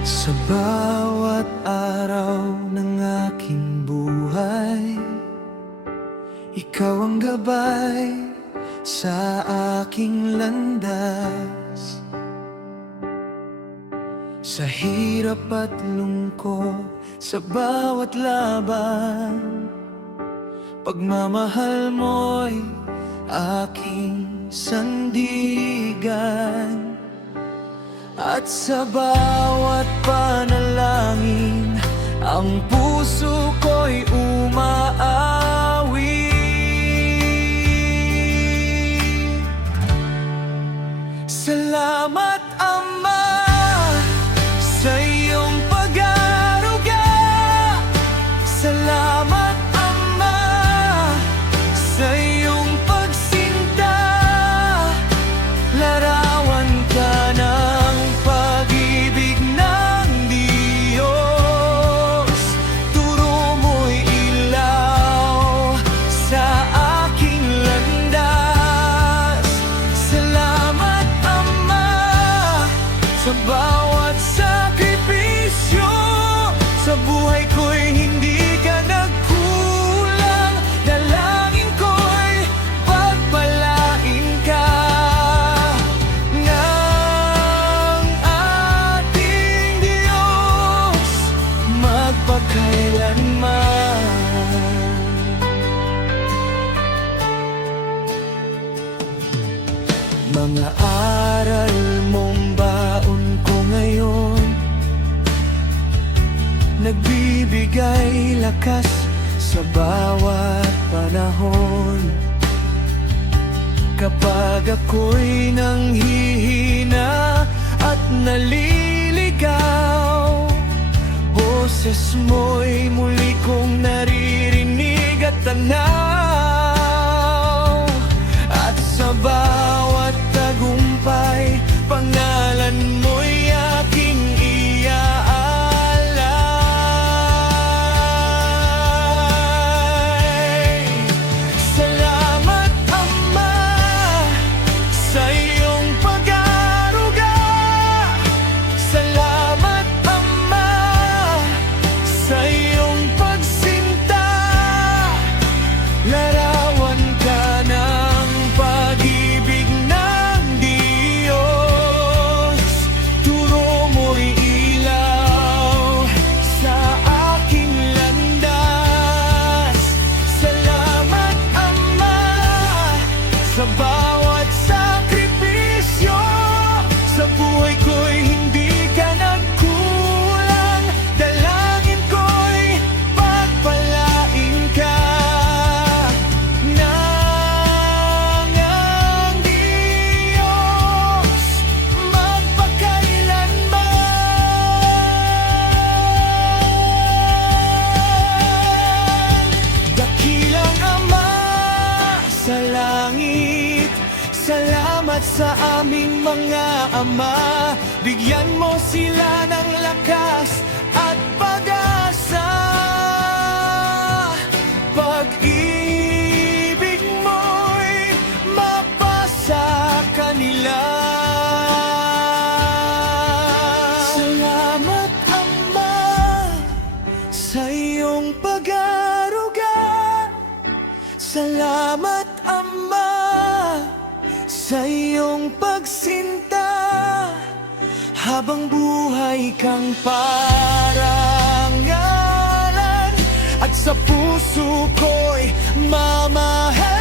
Sa bawat araw ng aking buhay, ikaw ang gabay sa aking landas. Sa hirap at lungkot, sa bawat laban, pagmamahal mo'y aking sandigan. At sa bawat panalangin, ang puso ko'y umaawi. Salamat, Ama, sa iyong pag-aaruga. Salamat, Ama, sa iyong pagsinta. Larawan ka ng pag-ibig ng Diyos. Turo mo'y ilaw sa aking landas. Salamat, Ama, sa bawat sakripisyo. Sa buhay ko'y hindi ka nagkulang. Dalangin ko'y pagpalain ka ng ating Diyos magpakailanman. Mga aral mong baon ko ngayon, nagbibigay lakas sa bawat panahon. Kapag ako'y nanghihina at naliligaw, boses mo'y muli kong naririnig at tanaw. At sa bawat tagumpay, pangalan mo'y aking iaalay. Salamat, Ama, sa iyong pag-aaruga. Salamat, Ama, sa iyong pagsinta. Larawan ka ng pag-ibig ng Diyos. Turo mo'y ilaw sa aking landas. Salamat, Ama, sa bawat sakripisyo. Sa buhay ko'y hindi ka nagkulang. Dalangin ko'y pagpalain ka ng ang Diyos magpakailanman. Dakilang Ama sa langit, salamat sa aming mga ama. Bigyan mo sila ng lakas at pag-asa. Pag-ibig mo'y mapasa kanila. Salamat, Ama, sa iyong pag-aaruga. Salamat, Ama, sa iyong pagsinta. Habang buhay kang parangalan, at sa puso ko'y mamahal.